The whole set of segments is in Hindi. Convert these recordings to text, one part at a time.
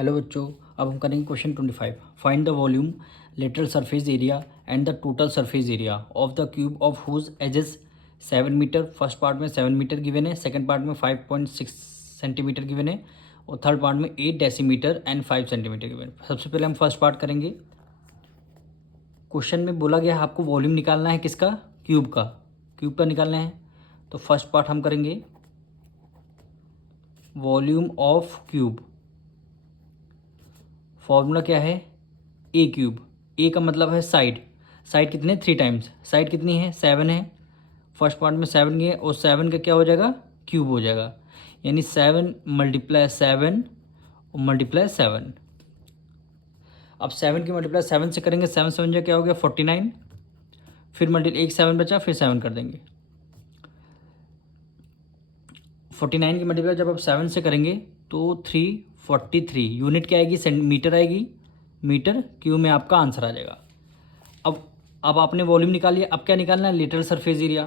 हेलो बच्चों, अब हम करेंगे question 25। Find the volume, lateral surface area and the total surface area of the cube of whose edges 7 metre. First part में 7 मीटर गिवन है, सेकंड पार्ट में 5.6 सेंटीमीटर गिवन है और थर्ड पार्ट में 8 डेसीमीटर एंड 5 सेंटीमीटर गिवन है। सबसे पहले हम फर्स्ट पार्ट करेंगे। क्वेश्चन में बोला गया है आपको वॉल्यूम निकालना है किसका, क्यूब का निकालना है। तो फर्स्ट पार्ट हम करेंगे वॉल्यूम ऑफ क्यूब। फॉर्मूला क्या है, ए क्यूब। ए का मतलब है साइड कितने 3 टाइम्स, साइड कितनी है 7 है। फर्स्ट पार्ट में 7 गए और 7 का क्या हो जाएगा, क्यूब हो जाएगा, यानी 7 मल्टीप्लाई 7 और मल्टीप्लाई 7। अब 7 की मल्टीप्लाई 7 से करेंगे, 7 7 जा क्या हो गया 49, फिर एक 7 बचा, फिर 7 कर देंगे। 49 की मल्टीप्लाई जब आप 7 से करेंगे तो 343 यूनिट क्या आएगी, सेंटीमीटर आएगी, मीटर क्यूब में आपका आंसर आ जाएगा। अब आपने वॉल्यूम निकाल लिया, अब क्या निकालना है, लेटरल सरफेस एरिया।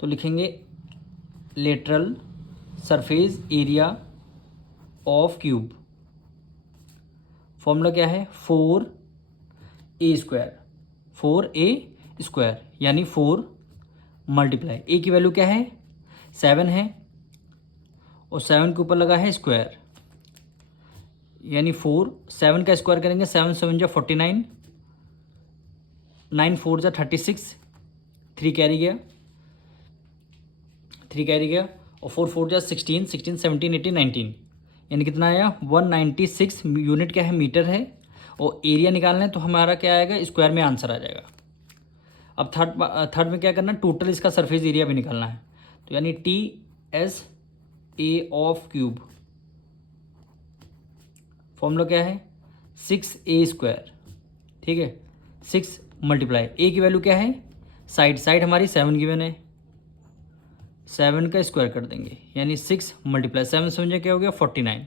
तो लिखेंगे lateral surface area of cube. Formula क्या है, 4a स्क्वायर, यानी 4 मल्टीप्लाई ए की वैल्यू क्या है 7 है और 7 के ऊपर लगा है स्क्वायर, यानी 7 का स्क्वायर करेंगे, 7 7 जा 49, 9 4 जा 36, 3 कैरी गया और 4 4 जा 16 16 17 18 19, यानी कितना आया 196 यूनिट क्या है, मीटर है। और एरिया निकालना है तो हमारा क्या आएगा, स्क्वायर में आंसर आ जाएगा। अब थर्ड में क्या करना है, टोटल इसका सरफेस एरिया भी निकालना है। तो यानी TSA ऑफ क्यूब, फॉर्मूला क्या है 6a स्क्वायर, ठीक है। 6 मल्टीप्लाई ए की वैल्यू क्या है, साइड हमारी 7 गिवन है, 7 का स्क्वायर कर देंगे, यानी 6 मल्टीप्लाई 7 7 क्या हो गया 49,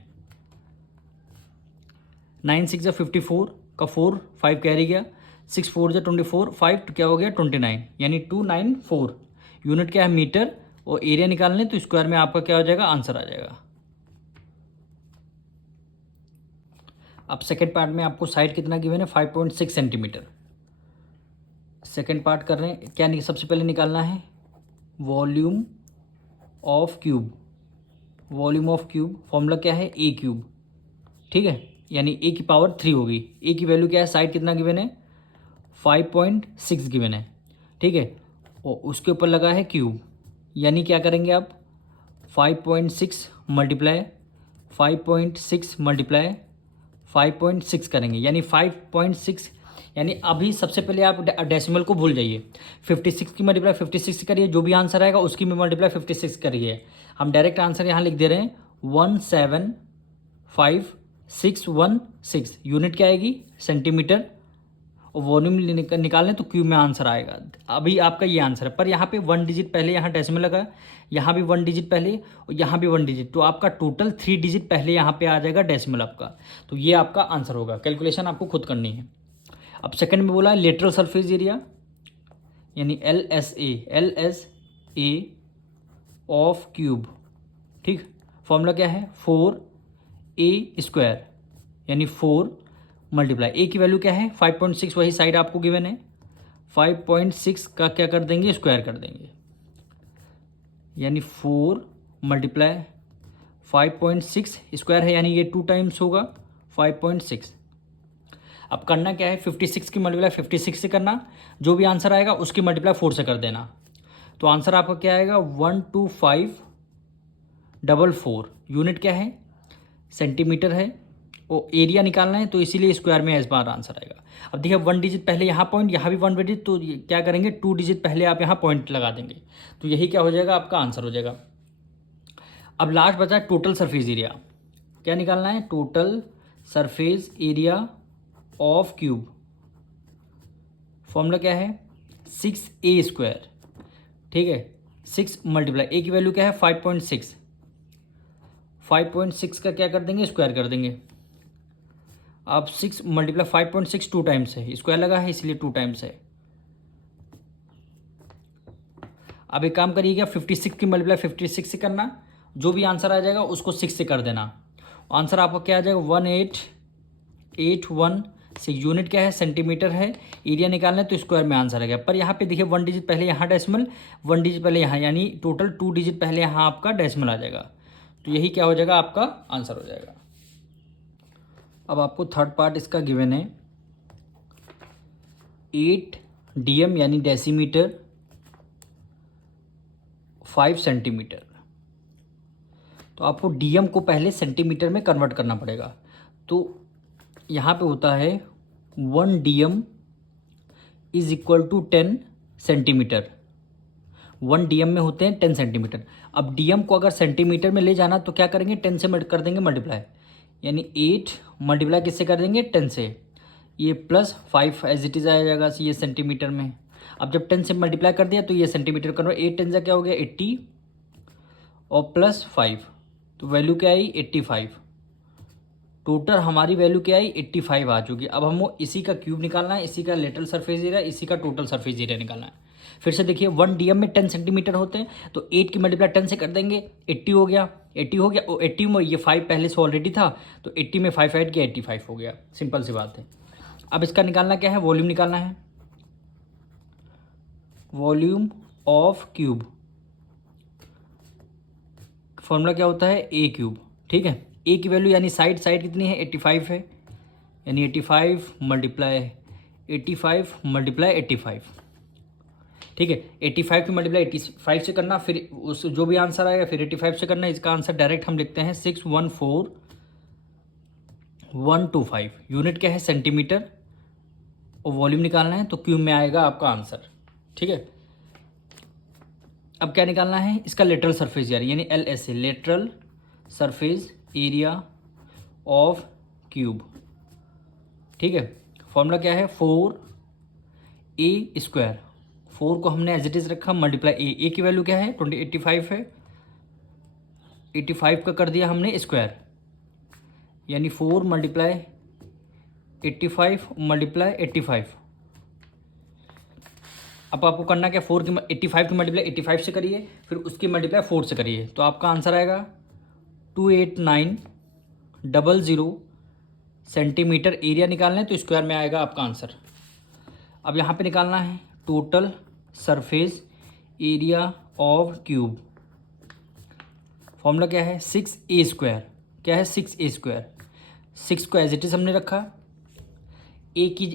9 6 जा 54 का 4 5 कैरी गया, 6 4 जा 24, 5 क्या हो गया 29, यानी 294 यूनिट क्या है, मीटर। और एरिया निकालने तो स्क्वायर में आपका क्या हो जाएगा, आंसर आ जाएगा। अब सेकेंड पार्ट में आपको साइड कितना गिवन है 5.6 सेंटीमीटर। सेकेंड पार्ट कर रहे हैं, क्या सबसे पहले निकालना है वॉल्यूम ऑफ क्यूब। फॉर्मूला क्या है ए क्यूब, ठीक है, यानी ए की पावर 3 होगी। ए की वैल्यू क्या है, साइड कितना गिवन है 5.6 गिवन है, ठीक है, और उसके ऊपर लगा है क्यूब, यानी क्या करेंगे आप 5.6 मल्टीप्लाई 5.6 करेंगे, यानी 5.6, यानी अभी सबसे पहले आप डेसिमल को भूल जाइए। 56 की मल्टीप्लाई 56 करिए, जो भी आंसर आएगा उसकी में मल्टीप्लाई 56 करिए। हम डायरेक्ट आंसर यहाँ लिख दे रहे हैं 175,616 यूनिट क्या आएगी, सेंटीमीटर। और वॉल्यूम निकालें तो क्यूब में आंसर आएगा। अभी आपका ये आंसर है, पर यहाँ पे 1 डिजिट पहले यहाँ डेसिमल लगा, यहाँ भी 1 डिजिट पहले और यहाँ भी 1 डिजिट, तो आपका टोटल 3 डिजिट पहले यहाँ पे आ जाएगा डेसिमल आपका। तो ये आपका आंसर होगा। कैलकुलेशन आपको खुद करनी है। अब सेकंड में बोला है लेटरल सरफेस एरिया, यानी LSA ऑफ क्यूब, ठीक। फॉर्मूला क्या है 4a स्क्वायर, यानी 4 मल्टीप्लाई ए की वैल्यू क्या है 5.6, वही साइड आपको गिवन है, 5.6 का क्या कर देंगे, स्क्वायर कर देंगे, यानी 4 मल्टीप्लाई 5.6 स्क्वायर है, यानी ये 2 टाइम्स होगा 5.6। अब करना क्या है, 56 की मल्टीप्लाई 56 से करना, जो भी आंसर आएगा उसकी मल्टीप्लाई 4 से कर देना। तो आंसर आपका क्या आएगा 12544, यूनिट क्या है सेंटीमीटर है, और एरिया निकालना है तो इसीलिए स्क्वायर में इस बार आंसर आएगा। अब देखिए 1 डिजिट पहले यहाँ पॉइंट, यहाँ भी 1 डिजिट, तो क्या करेंगे 2 डिजिट पहले आप यहाँ पॉइंट लगा देंगे, तो यही क्या हो जाएगा, आपका आंसर हो जाएगा। अब लास्ट बचा है टोटल सरफेस एरिया। क्या निकालना है, total surface area of cube. Formula क्या है 6a स्क्वायर, ठीक है। 6 मल्टीप्लाई ए की वैल्यू क्या है 5.6, 5.6 का क्या कर देंगे, स्क्वायर कर देंगे। अब 6 मल्टीप्लाई 5.6 2 टाइम्स है, स्क्वायर लगा है इसलिए 2 टाइम्स है। अब एक काम करिएगा 56 की मल्टीप्लाई 56 से करना, जो भी आंसर आ जाएगा उसको 6 से कर देना, आंसर आपका क्या आ जाएगा 18816। यूनिट क्या है, सेंटीमीटर है। एरिया निकालना है तो स्क्वायर में आंसर आ गया। पर यहाँ पे देखिए 1 डिजिट पहले यहाँ डेसिमल, 1 डिजिट पहले यहाँ, यानी टोटल 2 डिजिट पहले यहाँ आपका डेसिमल आ जाएगा। तो यही क्या हो जाएगा, आपका आंसर हो जाएगा। अब आपको थर्ड पार्ट इसका गिवन है 8 DM यानी डेसीमीटर 5 सेंटीमीटर। तो आपको DM को पहले सेंटीमीटर में कन्वर्ट करना पड़ेगा। तो यहाँ पे होता है 1 DM is equal to 10 centimetre. 1 DM में होते हैं 10 सेंटीमीटर। अब DM को अगर सेंटीमीटर में ले जाना तो क्या करेंगे, 10 से कर देंगे मल्टीप्लाई, यानी 8 मल्टीप्लाई किससे कर देंगे, 10 से। ये प्लस 5 एज इट इज़ आ जाएगा ये सेंटीमीटर में। अब जब 10 से मल्टीप्लाई कर दिया तो ये सेंटीमीटर कन्वर्ट, 8 10 क्या हो गया 80 और प्लस 5, तो वैल्यू क्या आई 85। टोटल हमारी वैल्यू क्या आई 85 आ चुकी। अब हमको इसी का क्यूब निकालना है, इसी का लेटरल सरफेस एरिया, इसी का टोटल सरफेस एरिया निकालना है। फिर से देखिए 1 DM में 10 सेंटीमीटर होते हैं, तो 8 की मल्टीप्लाई 10 से कर देंगे, 80 हो गया, 80 हो गया। और 80 में ये 5 पहले से ऑलरेडी था, तो 80 में 5 ऐड किया 85 हो गया। सिंपल सी बात है। अब इसका निकालना क्या है, वॉल्यूम निकालना है, वॉल्यूम ऑफ क्यूब। फॉर्मूला क्या होता है, A क्यूब। ठीक है, A की वैल्यू यानी साइड कितनी है 85 है, यानी 85 मल्टीप्लाई 85। ठीक है, 85 की मल्टीप्लाई 85 से करना, फिर उस जो भी आंसर आएगा फिर 85 से करना। इसका आंसर डायरेक्ट हम लिखते हैं 614125। यूनिट क्या है, सेंटीमीटर, और वॉल्यूम निकालना है तो क्यूब में आएगा आपका आंसर। ठीक है, अब क्या निकालना है, इसका लेटरल सरफेस एरिया यानी LSA, lateral surface area of cube. ठीक है, फॉर्मूला क्या है 4A²। 4 को हमने एज इट इज रखा, मल्टीप्लाई A की वैल्यू क्या है 85 है, 85 का कर दिया हमने स्क्वायर, यानी 4 मल्टीप्लाई 85 मल्टीप्लाई 85। अब आपको करना क्या, 4 की 85 की मल्टीप्लाई 85 से करिए, फिर उसकी मल्टीप्लाई 4 से करिए, तो आपका आंसर आएगा 28900 सेंटीमीटर। एरिया निकालना है तो स्क्वायर में आएगा आपका आंसर। अब यहाँ पे निकालना है total surface area of cube. Formula क्या है 6A²। क्या है 6A²। 6 को एज इट इज हमने रखा, ए की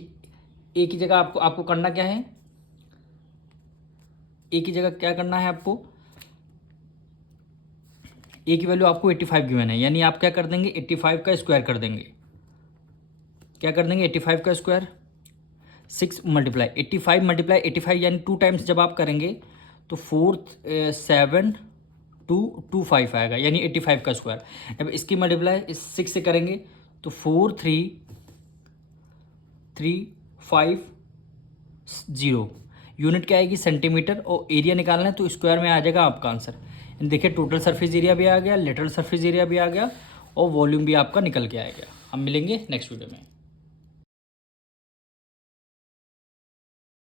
जगह आपको करना क्या है, ए की जगह क्या करना है आपको, ए की वैल्यू आपको 85 गिवन है, यानी आप क्या कर देंगे 85 का स्क्वायर कर देंगे। क्या कर देंगे 85 का स्क्वायर, 6 मल्टीप्लाई 85 मल्टीप्लाई 85, यानी 2 टाइम्स जब आप करेंगे तो 47225 आएगा, यानी 85 का स्क्वायर। अब इसकी मल्टीप्लाई इस 6 से करेंगे तो 43350। यूनिट क्या आएगी सेंटीमीटर, और एरिया निकालना है तो स्क्वायर में आ जाएगा आपका आंसर। देखिए टोटल सरफेस एरिया भी आ गया, लेटरल सरफेस एरिया भी आ गया, और वॉल्यूम भी आपका निकल के आएगा। हम मिलेंगे नेक्स्ट वीडियो में।